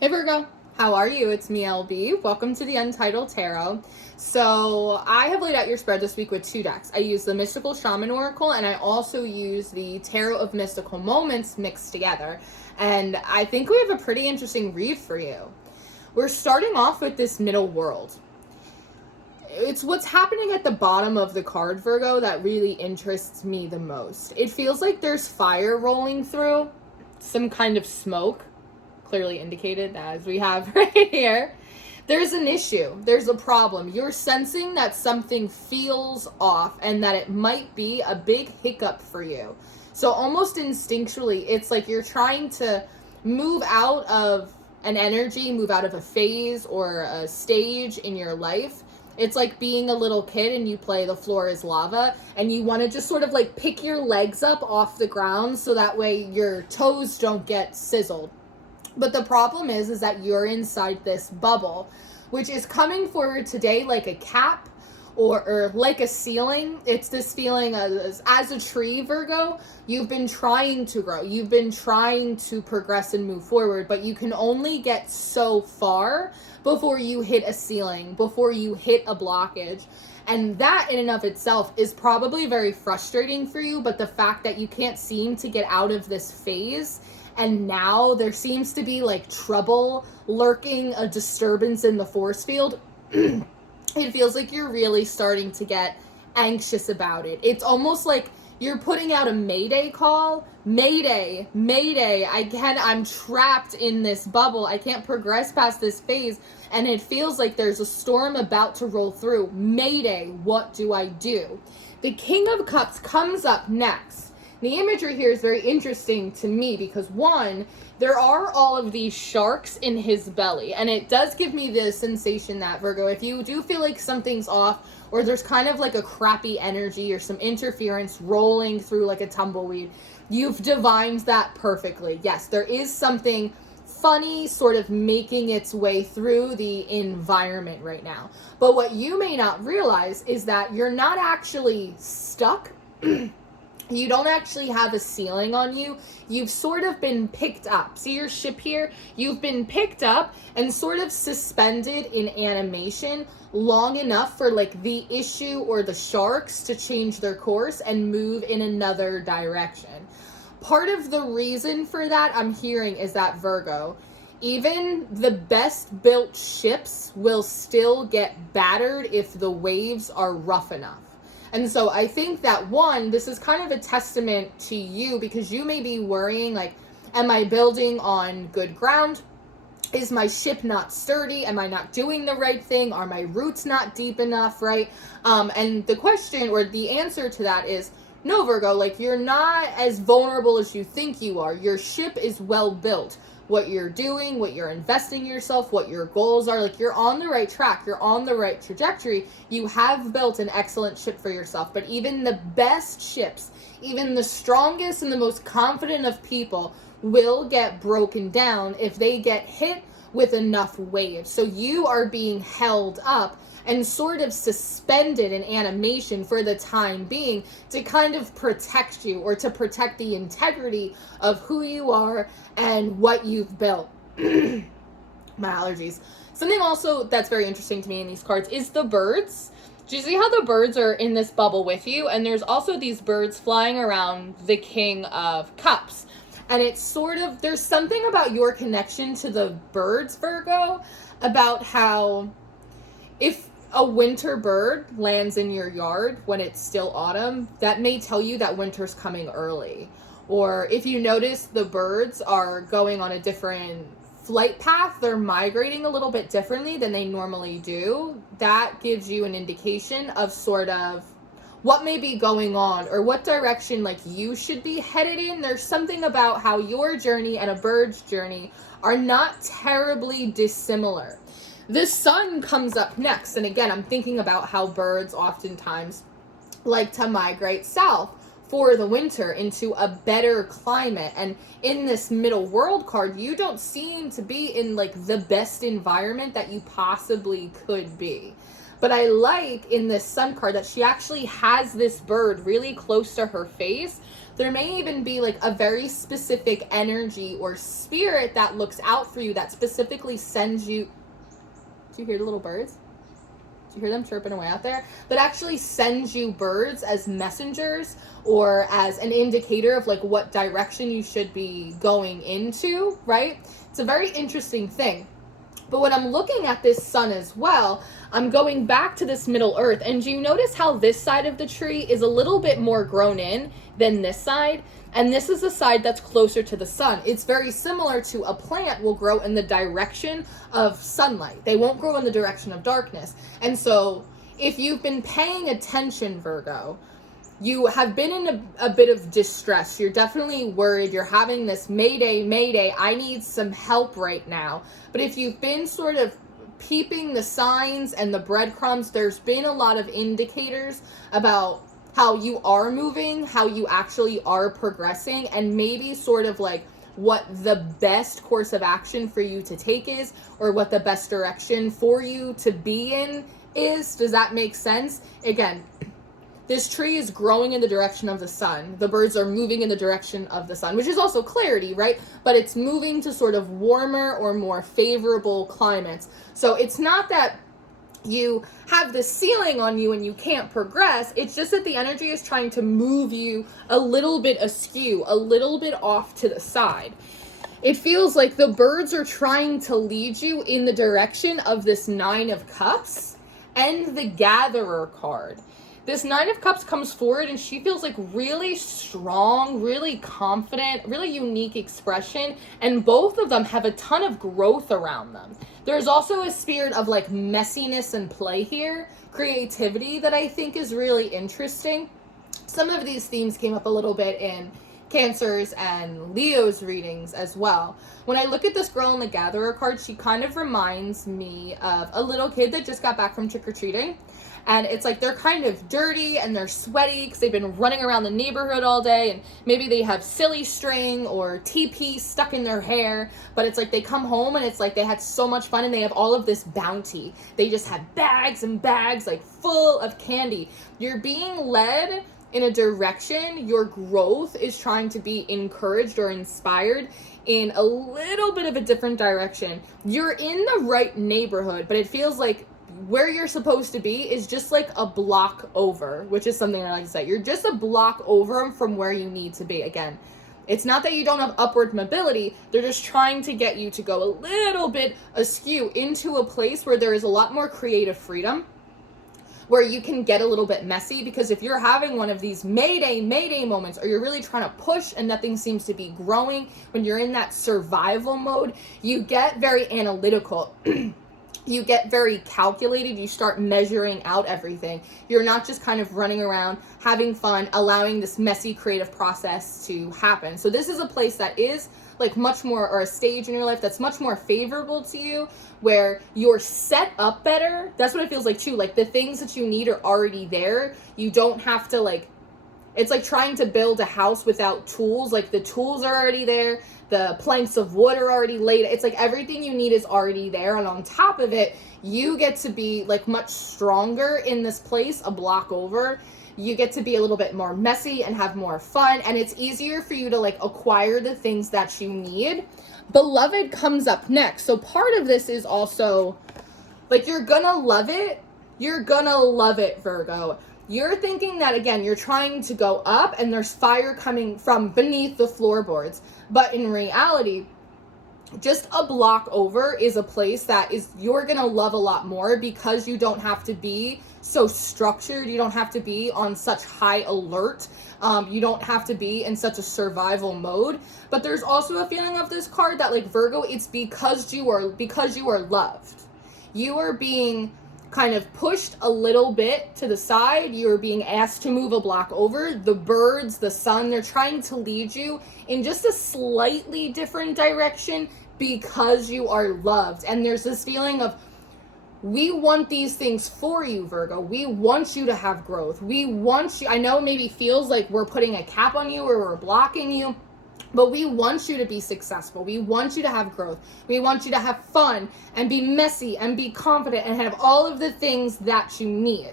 Hey Virgo, how are you? It's me, LB. Welcome to the Untitled Tarot. So I have laid out your spread this week with two decks. I use the Mystical Shaman Oracle and I also use the Tarot of Mystical Moments mixed together. And I think we have a pretty interesting read for you. We're starting off with this middle world. It's what's happening at the bottom of the card, Virgo, that really interests me the most. It feels like there's fire rolling through, some kind of smoke, clearly indicated as we have right here. There's an issue. There's a problem. You're sensing that something feels off and that it might be a big hiccup for you. So almost instinctually, it's like you're trying to move out of an energy, move out of a phase or a stage in your life. It's like being a little kid and you play The Floor is Lava and you want to just sort of like pick your legs up off the ground so that way your toes don't get sizzled. But the problem is that you're inside this bubble, which is coming forward today like a cap or like a ceiling. It's this feeling as a tree, Virgo, you've been trying to grow. You've been trying to progress and move forward, but you can only get so far before you hit a ceiling, before you hit a blockage. And that in and of itself is probably very frustrating for you, but the fact that you can't seem to get out of this phase and now there seems to be like trouble lurking, a disturbance in the force field. It feels like you're really starting to get anxious about it. It's almost like you're putting out a Mayday call. Mayday, Mayday, I'm trapped in this bubble. I can't progress past this phase. And it feels like there's a storm about to roll through. Mayday, what do I do? The King of Cups comes up next. The imagery here is very interesting to me because, one, there are all of these sharks in his belly. And it does give me the sensation that, Virgo, if you do feel like something's off or there's kind of like a crappy energy or some interference rolling through like a tumbleweed, you've divined that perfectly. Yes, there is something funny sort of making its way through the environment right now. But what you may not realize is that you're not actually stuck. You don't actually have a ceiling on you. You've sort of been picked up. See your ship here? You've been picked up and sort of suspended in animation long enough for like the issue or the sharks to change their course and move in another direction. Part of the reason for that I'm hearing is that, Virgo, even the best built ships will still get battered if the waves are rough enough. And so I think that, one, this is kind of a testament to you because you may be worrying, like, am I building on good ground? Is my ship not sturdy? Am I not doing the right thing? Are my roots not deep enough, right? And the question or the answer to that is, no, Virgo, like, you're not as vulnerable as you think you are. Your ship is well built. What you're doing, what you're investing in yourself, what your goals are, like, you're on the right track, you're on the right trajectory. You have built an excellent ship for yourself. But even the best ships, even the strongest and the most confident of people will get broken down if they get hit with enough waves. So you are being held up and sort of suspended in animation for the time being to kind of protect you or to protect the integrity of who you are and what you've built. My allergies. Something also that's very interesting to me in these cards is the birds. Do you see how the birds are in this bubble with you? And there's also these birds flying around the King of Cups. And it's sort of, there's something about your connection to the birds, Virgo, about how if a winter bird lands in your yard when it's still autumn, that may tell you that winter's coming early. Or if you notice the birds are going on a different flight path, they're migrating a little bit differently than they normally do, that gives you an indication of sort of what may be going on or what direction like you should be headed in. There's something about how your journey and a bird's journey are not terribly dissimilar. The sun comes up next, and again, I'm thinking about how birds oftentimes like to migrate south for the winter into a better climate. And in this middle world card, you don't seem to be in like the best environment that you possibly could be. But I like in this sun card that she actually has this bird really close to her face There may even be like a very specific energy or spirit that looks out for you, that specifically sends you. Do you hear the little birds? Do you hear them chirping away out there? That actually sends you birds as messengers or as an indicator of like what direction you should be going into, right? It's a very interesting thing. But when I'm looking at this sun as well, I'm going back to this middle earth. And do you notice how this side of the tree is a little bit more grown in than this side? And this is the side that's closer to the sun. It's very similar to a plant will grow in the direction of sunlight. They won't grow in the direction of darkness. And so if you've been paying attention, Virgo, you have been in a bit of distress. You're definitely worried. You're having this Mayday, Mayday, I need some help right now. But if you've been sort of peeping the signs and the breadcrumbs, there's been a lot of indicators about how you are moving, how you actually are progressing, and maybe sort of like what the best course of action for you to take is, or what the best direction for you to be in is. Does that make sense? Again, this tree is growing in the direction of the sun. The birds are moving in the direction of the sun, which is also clarity, right? But it's moving to sort of warmer or more favorable climates. So it's not that you have this ceiling on you and you can't progress. It's just that the energy is trying to move you a little bit askew, a little bit off to the side. It feels like the birds are trying to lead you in the direction of this Nine of Cups and the Gatherer card. This Nine of Cups comes forward and she feels like really strong, really confident, really unique expression. And both of them have a ton of growth around them. There's also a spirit of like messiness and play here, creativity that I think is really interesting. Some of these themes came up a little bit in Cancer's and Leo's readings as well. When I look at this girl in the Gatherer card, she kind of reminds me of a little kid that just got back from trick-or-treating. And it's like they're kind of dirty and they're sweaty because they've been running around the neighborhood all day, and maybe they have silly string or TP stuck in their hair, but it's like they come home and it's like they had so much fun and they have all of this bounty. They just have bags and bags like full of candy. You're being led in a direction. Your growth is trying to be encouraged or inspired in a little bit of a different direction. You're in the right neighborhood, but it feels like where you're supposed to be is just like a block over, which is something I like to say. You're just a block over from where you need to be. Again, it's not that you don't have upward mobility. They're just trying to get you to go a little bit askew into a place where there is a lot more creative freedom, where you can get a little bit messy. Because if you're having one of these Mayday, Mayday moments, or you're really trying to push and nothing seems to be growing, when you're in that survival mode, you get very analytical. You get very calculated. You start measuring out everything. You're not just kind of running around, having fun, allowing this messy creative process to happen. So this is a place that is like much more, or a stage in your life that's much more favorable to you, where you're set up better. That's what it feels like too. Like the things that you need are already there. You don't have to like, it's like trying to build a house without tools. Like the tools are already there. The planks of wood are already laid. It's like everything you need is already there. And on top of it, you get to be like much stronger in this place, a block over. You get to be a little bit more messy and have more fun. And it's easier for you to like acquire the things that you need. Beloved comes up next. So part of this is also like, you're gonna love it. You're gonna love it, Virgo. You're thinking that, again, you're trying to go up and there's fire coming from beneath the floorboards. But in reality, just a block over is a place that is you're going to love a lot more, because you don't have to be so structured. You don't have to be on such high alert. You don't have to be in such a survival mode. But there's also a feeling of this card that, like, Virgo, it's because you are loved. You are being kind of pushed a little bit to the side. You're being asked to move a block over. The birds, the sun, they're trying to lead you in just a slightly different direction because you are loved. And there's this feeling of, we want these things for you, Virgo. We want you to have growth. We want you, I know it maybe feels like we're putting a cap on you or we're blocking you, but we want you to be successful. We want you to have growth. We want you to have fun and be messy and be confident and have all of the things that you need.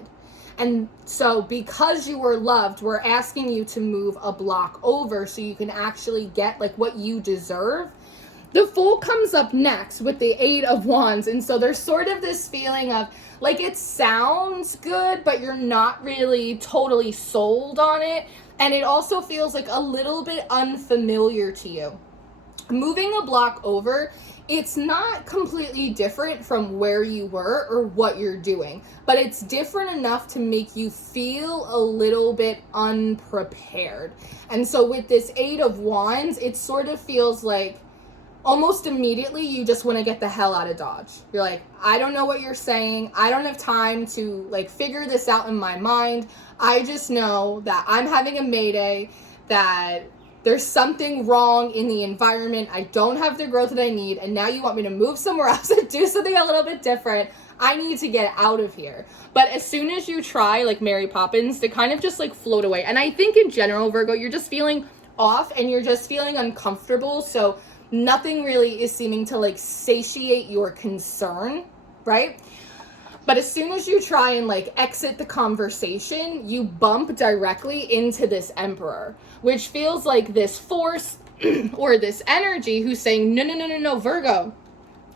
And so because you were loved, we're asking you to move a block over so you can actually get like what you deserve. The Fool comes up next with the Eight of Wands. And so there's sort of this feeling of like it sounds good, but you're not really totally sold on it. And it also feels like a little bit unfamiliar to you. Moving a block over, it's not completely different from where you were or what you're doing, but it's different enough to make you feel a little bit unprepared. And so with this Eight of Wands, it sort of feels like almost immediately you just want to get the hell out of Dodge. You're like, I don't know what you're saying. I don't have time to like figure this out in my mind. I just know that I'm having a Mayday, that there's something wrong in the environment. I don't have the growth that I need. And now you want me to move somewhere else and do something a little bit different. I need to get out of here. But as soon as you try like Mary Poppins to kind of just like float away. And I think in general, Virgo, you're just feeling off and you're just feeling uncomfortable. So nothing really is seeming to like satiate your concern, right? But as soon as you try and like exit the conversation, you bump directly into this Emperor, which feels like this force or this energy who's saying, no, Virgo,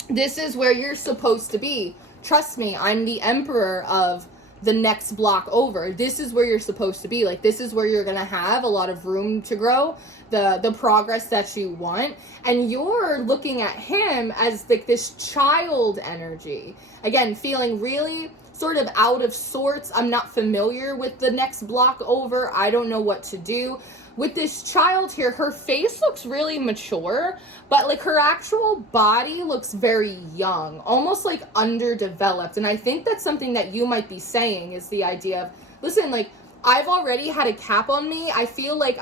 this is where you're supposed to be. Trust me, I'm the Emperor of the next block over. This is where you're supposed to be. Like, this is where you're going to have a lot of room to grow, the progress that you want. And you're looking at him as like this child energy. Again, feeling really sort of out of sorts. I'm not familiar with the next block over. I don't know what to do. With this child here, her face looks really mature, but like her actual body looks very young, almost like underdeveloped. And I think that's something that you might be saying is the idea of, listen, like I've already had a cap on me. I feel like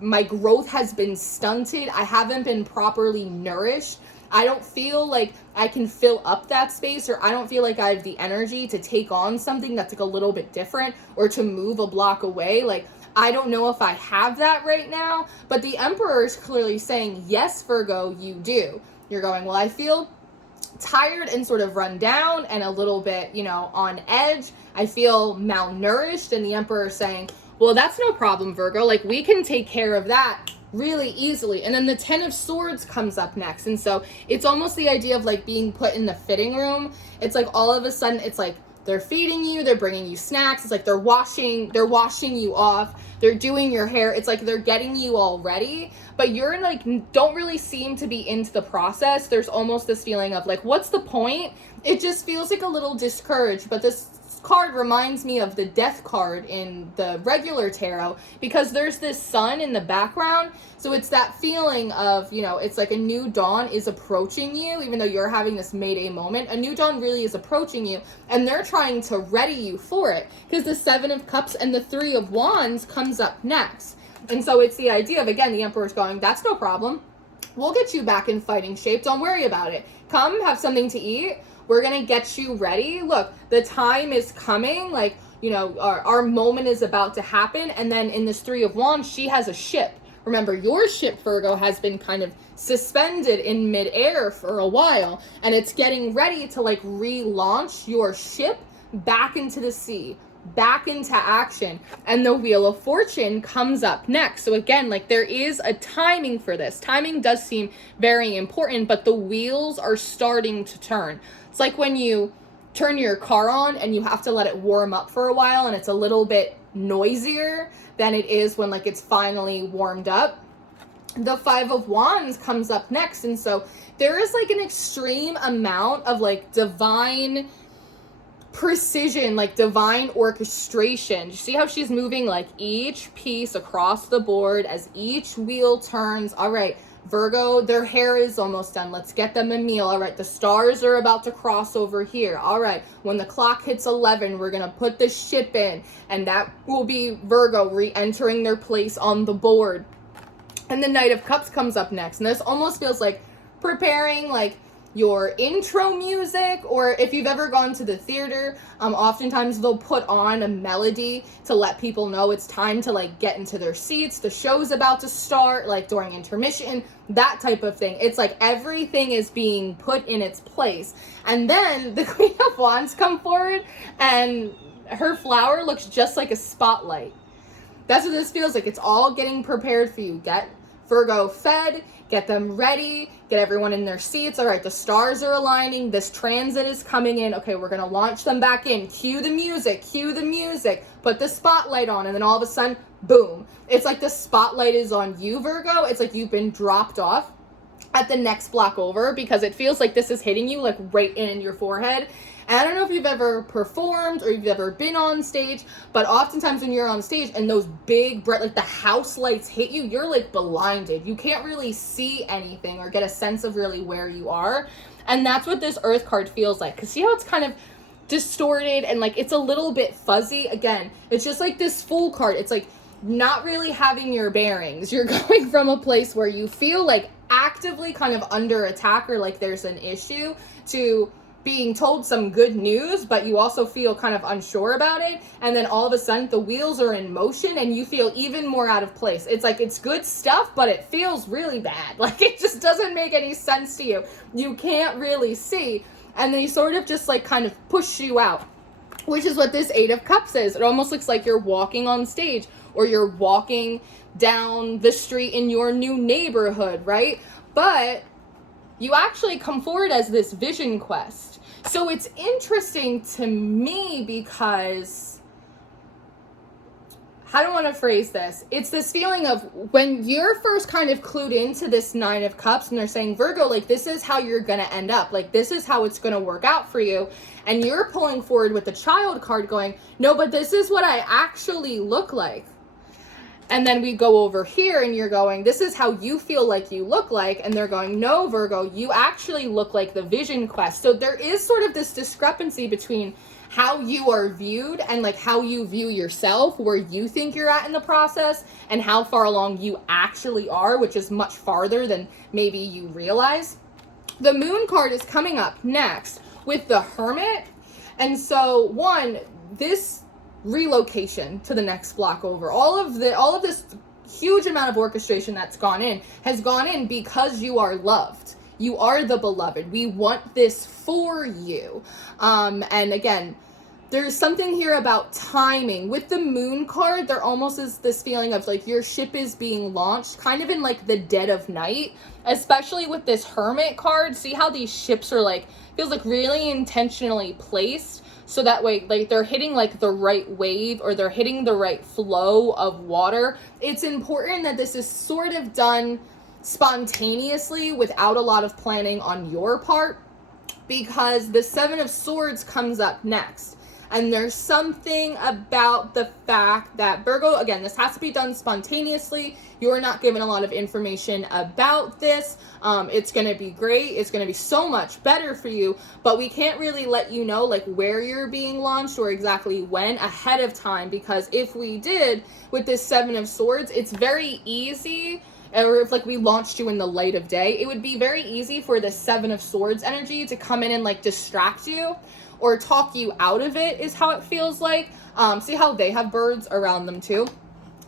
my growth has been stunted. I haven't been properly nourished. I don't feel like I can fill up that space, or I don't feel like I have the energy to take on something that's like a little bit different or to move a block away. Like, I don't know if I have that right now, but the Emperor is clearly saying, yes, Virgo, you do. You're going, well, I feel tired and sort of run down and a little bit, on edge. I feel malnourished. And the Emperor is saying, well, that's no problem, Virgo. Like, we can take care of that really easily. And then the Ten of Swords comes up next. And so it's almost the idea of like being put in the fitting room. It's like all of a sudden it's like they're feeding you, they're bringing you snacks. It's like they're washing you off. They're doing your hair. It's like they're getting you all ready, but you're like, don't really seem to be into the process. There's almost this feeling of like, what's the point? It just feels like a little discouraged. But this card reminds me of the Death card in the regular tarot, because there's this sun in the background. So it's that feeling of, it's like a new dawn is approaching you, even though you're having this Mayday moment. A new dawn really is approaching you, and they're trying to ready you for it, because the Seven of Cups and the Three of Wands comes up next. And so it's the idea of, again, the Emperor's going, that's no problem. We'll get you back in fighting shape. Don't worry about it. Come have something to eat. We're going to get you ready. Look, the time is coming. Like, our moment is about to happen. And then in this Three of Wands, she has a ship. Remember, your ship, Virgo, has been kind of suspended in midair for a while. And it's getting ready to like relaunch your ship back into the sea, back into action. And the Wheel of Fortune comes up next. So again, like there is a timing for this. Timing does seem very important, but the wheels are starting to turn. It's like when you turn your car on and you have to let it warm up for a while, and it's a little bit noisier than it is when like it's finally warmed up. The Five of Wands comes up next. And so there is like an extreme amount of like divine precision, like divine orchestration. You see how she's moving like each piece across the board as each wheel turns. All right, Virgo, their hair is almost done. Let's get them a meal. All right, the stars are about to cross over here. All right, when the clock hits 11, we're going to put the ship in, and that will be Virgo re-entering their place on the board. And the Knight of Cups comes up next. And this almost feels like preparing like your intro music, or if you've ever gone to the theater, oftentimes they'll put on a melody to let people know it's time to like get into their seats. The show's about to start, like during intermission, that type of thing. It's like everything is being put in its place. And then the Queen of Wands come forward, and her flower looks just like a spotlight. That's what this feels like. It's all getting prepared for you. Get Virgo fed, get them ready, get everyone in their seats. All right, the stars are aligning. This transit is coming in. Okay, we're going to launch them back in. Cue the music, put the spotlight on, and then all of a sudden, boom. It's like the spotlight is on you, Virgo. It's like you've been dropped off at the next block over, because it feels like this is hitting you like right in your forehead. And I don't know if you've ever performed or you've ever been on stage, but oftentimes when you're on stage and those big bright, like the house lights hit you, you're like blinded. You can't really see anything or get a sense of really where you are. And that's what this Earth card feels like. Because see how it's kind of distorted and like it's a little bit fuzzy? Again, it's just like this Fool card. It's like not really having your bearings. You're going from a place where you feel like actively kind of under attack or like there's an issue, to being told some good news, but you also feel kind of unsure about it. And then all of a sudden the wheels are in motion and you feel even more out of place. It's like, it's good stuff, but it feels really bad. Like it just doesn't make any sense to you. You can't really see. And they sort of just like kind of push you out, which is what this Eight of Cups is. It almost looks like you're walking on stage or you're walking down the street in your new neighborhood, right? But you actually come forward as this vision quest. So it's interesting to me because, how do I want to phrase this? It's this feeling of when you're first kind of clued into this Nine of Cups and they're saying, Virgo, like this is how you're going to end up. Like this is how it's going to work out for you. And you're pulling forward with the Child card going, no, but this is what I actually look like. And then we go over here and you're going, this is how you feel like you look like. And they're going, no, Virgo, you actually look like the vision quest. So there is sort of this discrepancy between how you are viewed and like how you view yourself, where you think you're at in the process, and how far along you actually are, which is much farther than maybe you realize. The Moon card is coming up next with the Hermit. And so one, this relocation to the next block over, all of this huge amount of orchestration that's gone in has gone in because you are loved. You are the beloved. We want this for you. And again, there's something here about timing. With the Moon card, there almost is this feeling of like your ship is being launched kind of in like the dead of night, especially with this Hermit card. See how these ships are like, feels like really intentionally placed. So that way, like they're hitting like the right wave or they're hitting the right flow of water. It's important that this is sort of done spontaneously without a lot of planning on your part, because the Seven of Swords comes up next. And there's something about the fact that Virgo, again, this has to be done spontaneously. You're not given a lot of information about this. It's going to be great. It's going to be so much better for you, but we can't really let you know like where you're being launched or exactly when ahead of time, because if we did with this Seven of Swords, it's very easy. Or if like we launched you in the light of day, it would be very easy for the Seven of Swords energy to come in and like distract you or talk you out of it, is how it feels like. See how they have birds around them too?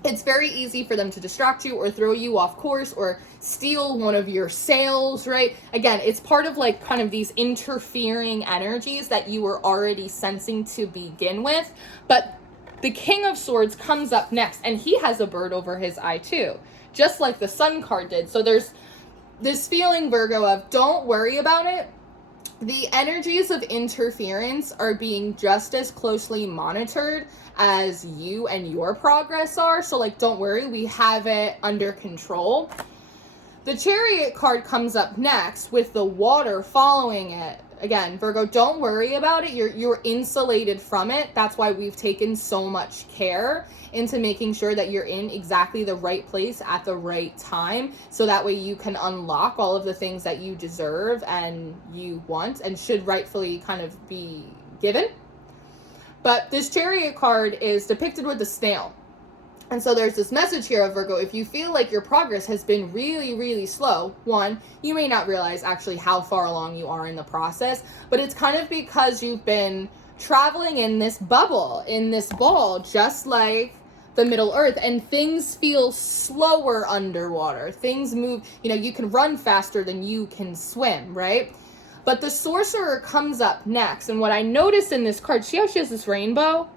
It's very easy for them to distract you or throw you off course or steal one of your sails, right? Again, it's part of like kind of these interfering energies that you were already sensing to begin with. But the King of Swords comes up next, and he has a bird over his eye too, just like the Sun card did. So there's this feeling, Virgo, of don't worry about it. The energies of interference are being just as closely monitored as you and your progress are. So like, don't worry, we have it under control. The Chariot card comes up next with the water following it. Again, Virgo, don't worry about it. You're insulated from it. That's why we've taken so much care into making sure that you're in exactly the right place at the right time. So that way you can unlock all of the things that you deserve and you want and should rightfully kind of be given. But this Chariot card is depicted with a snail. And so there's this message here of Virgo, if you feel like your progress has been really, really slow, one, you may not realize actually how far along you are in the process, but it's kind of because you've been traveling in this bubble, in this ball, just like the Middle Earth, and things feel slower underwater. Things move, you can run faster than you can swim, right? But the Sorcerer comes up next, and what I noticed in this card, see how she has this rainbow?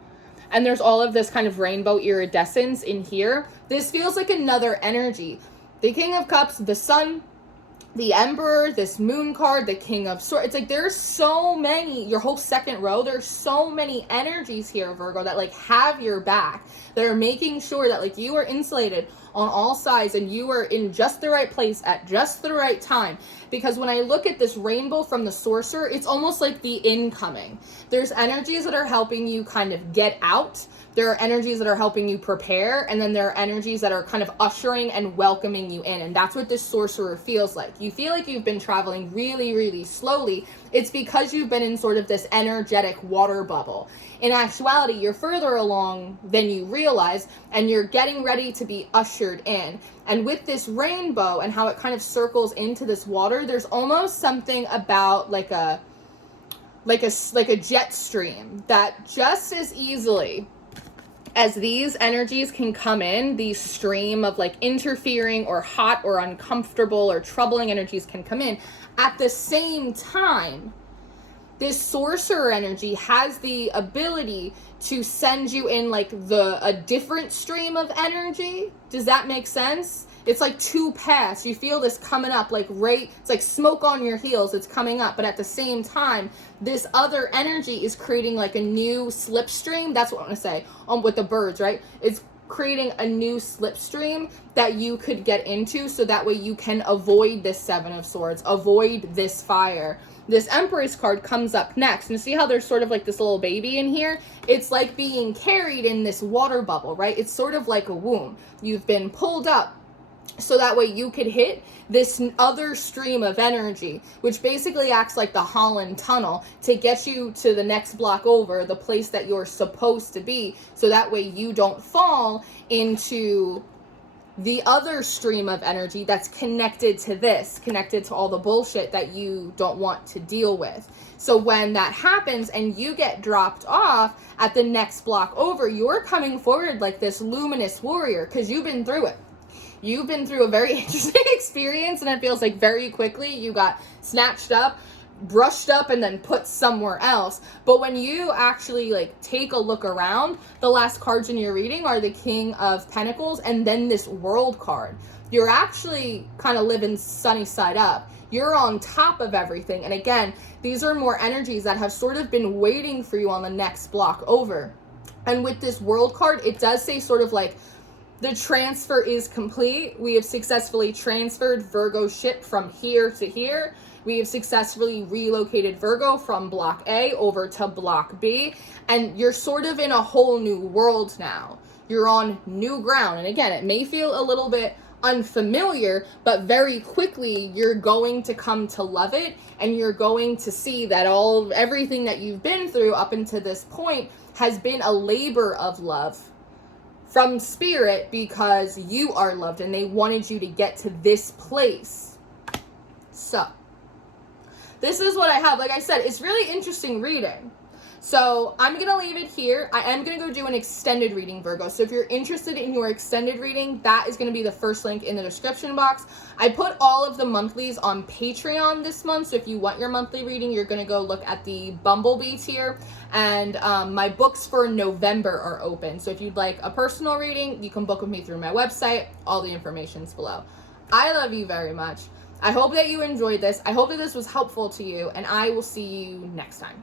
and there's all of this kind of rainbow iridescence in here. This feels like another energy. The King of Cups, the Sun, the Emperor, this Moon card, the King of Swords. It's like there's so many, your whole second row, there's so many energies here, Virgo, that like have your back. They're making sure that like you are insulated on all sides and you are in just the right place at just the right time. Because when I look at this rainbow from the Sorcerer, it's almost like the incoming. There's energies that are helping you kind of get out. There are energies that are helping you prepare, and then there are energies that are kind of ushering and welcoming you in. And that's what this Sorcerer feels like. You feel like you've been traveling really, really slowly. It's because you've been in sort of this energetic water bubble. In actuality, you're further along than you realize, and you're getting ready to be ushered in. And with this rainbow and how it kind of circles into this water, there's almost something about like a jet stream that just as easily as these energies can come in, these stream of like interfering or hot or uncomfortable or troubling energies can come in. At the same time, this Sorcerer energy has the ability to send you in like a different stream of energy. Does that make sense? It's like two paths. You feel this coming up like it's like smoke on your heels. It's coming up. But at the same time, this other energy is creating like a new slipstream. That's what I want to say with the birds, right? It's creating a new slipstream that you could get into, so that way you can avoid this Seven of Swords, avoid this fire. This Empress card comes up next, and see how there's sort of like this little baby in here? It's like being carried in this water bubble, right? It's sort of like a womb. You've been pulled up so that way you could hit this other stream of energy, which basically acts like the Holland Tunnel to get you to the next block over, the place that you're supposed to be, so that way you don't fall into the other stream of energy that's connected to this, connected to all the bullshit that you don't want to deal with. So when that happens and you get dropped off at the next block over, you're coming forward like this luminous warrior because you've been through it. You've been through a very interesting experience, and it feels like very quickly you got snatched up, brushed up, and then put somewhere else. But when you actually like take a look around, the last cards in your reading are the King of Pentacles and then this World card. You're actually kind of living sunny side up. You're on top of everything. And again, these are more energies that have sort of been waiting for you on the next block over. And with this World card, it does say sort of like, the transfer is complete. We have successfully transferred Virgo's ship from here to here. We have successfully relocated Virgo from block A over to block B. And you're sort of in a whole new world now. You're on new ground. And again, it may feel a little bit unfamiliar, but very quickly you're going to come to love it. And you're going to see that everything that you've been through up until this point has been a labor of love from Spirit, because you are loved and they wanted you to get to this place. So this is what I have. Like I said, it's really interesting reading. So I'm going to leave it here. I am going to go do an extended reading, Virgo. So if you're interested in your extended reading, that is going to be the first link in the description box. I put all of the monthlies on Patreon this month. So if you want your monthly reading, you're going to go look at the Bumblebee tier. And my books for November are open. So if you'd like a personal reading, you can book with me through my website. All the information's below. I love you very much. I hope that you enjoyed this. I hope that this was helpful to you. And I will see you next time.